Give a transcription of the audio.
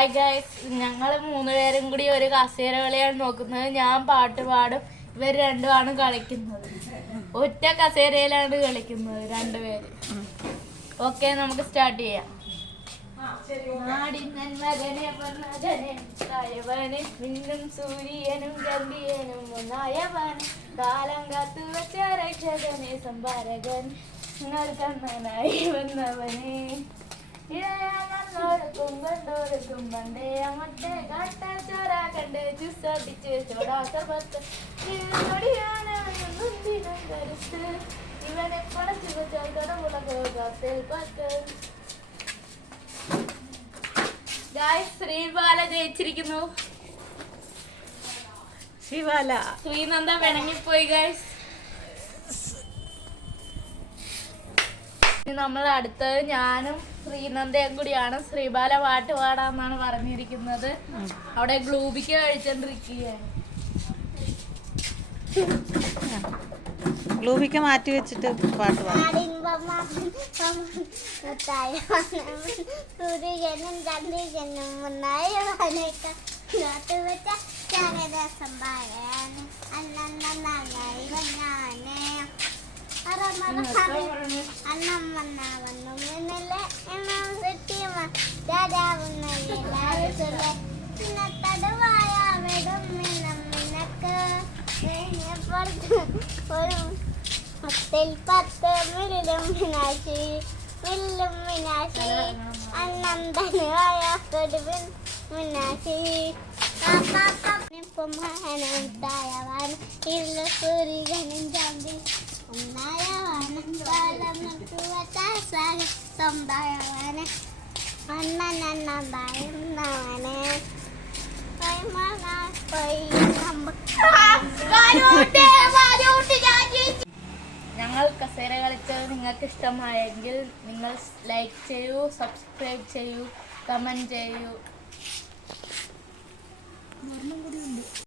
Hi guys, ഞങ്ങൾ 3 പേരും കൂടി ഒരു കസേര കളിയാണ് നോക്കുന്നത്. ഞാൻ പാട്ട് പാടും, ഇവർ രണ്ടുമാണ് കളിക്കുന്നത്. ഒറ്റ കസേരയിലാണ് കളിക്കുന്നത് രണ്ടുപേര്. ഓക്കെ, നമുക്ക് സ്റ്റാർട്ട് ചെയ്യാം. നാടിന്നൻ മകനെ പറഞ്ഞവനെ തായവനെ മിന്നും സൂര്യനും ഗംഭീരനും ഒന്നായവൻ കാലം കാത്തു വെച്ച രക്ഷകനെ സംഭാരകൻ കണ്ണനായി വന്നവനെ കണ്ടോർക്കും പണ്ടേ മറ്റേ കാട്ട ചോര കണ്ട് ചുസടിച്ച് ചോടാസപത്ത് കരുത്ത് ഇവനെ പടച്ചു വെച്ചാൽ കടമുളകത്തിൽ പത്ത്. ശ്രീബാല ജയിച്ചിരിക്കുന്നു. ശ്രീനന്ദ പിണങ്ങിപ്പോയി ഗൈസ്. നമ്മൾ അടുത്തത് ഞാനും ശ്രീനന്ദയും കൂടിയാണ്. ശ്രീബാല പാട്ട് പാടാന്നാണ് പറഞ്ഞിരിക്കുന്നത്. അവിടെ ഗ്ലൂബിക്ക് കഴിച്ചോണ്ടിരിക്കുകയാണ്. ഗ്ലൂബിക്ക് മാറ്റി വെച്ചിട്ട് പാട്ട് പാടും. പത്ത് മില്ലും വിനാശി വില്ലും വിനാശി അന്നന്തനായ കൊടുവിൻ വിനാശി തായവാൻ ഇല്ല സൂര്യനും ചന്തി ഒന്നായവാനും സംഭയവാന് അന്നന്നവനെ ഞങ്ങൾ കസേര കളിച്ചത് നിങ്ങൾക്ക് ഇഷ്ടമായെങ്കിൽ നിങ്ങൾ ലൈക്ക് ചെയ്യൂ, സബ്സ്ക്രൈബ് ചെയ്യൂ, കമൻറ്റ് ചെയ്യൂ.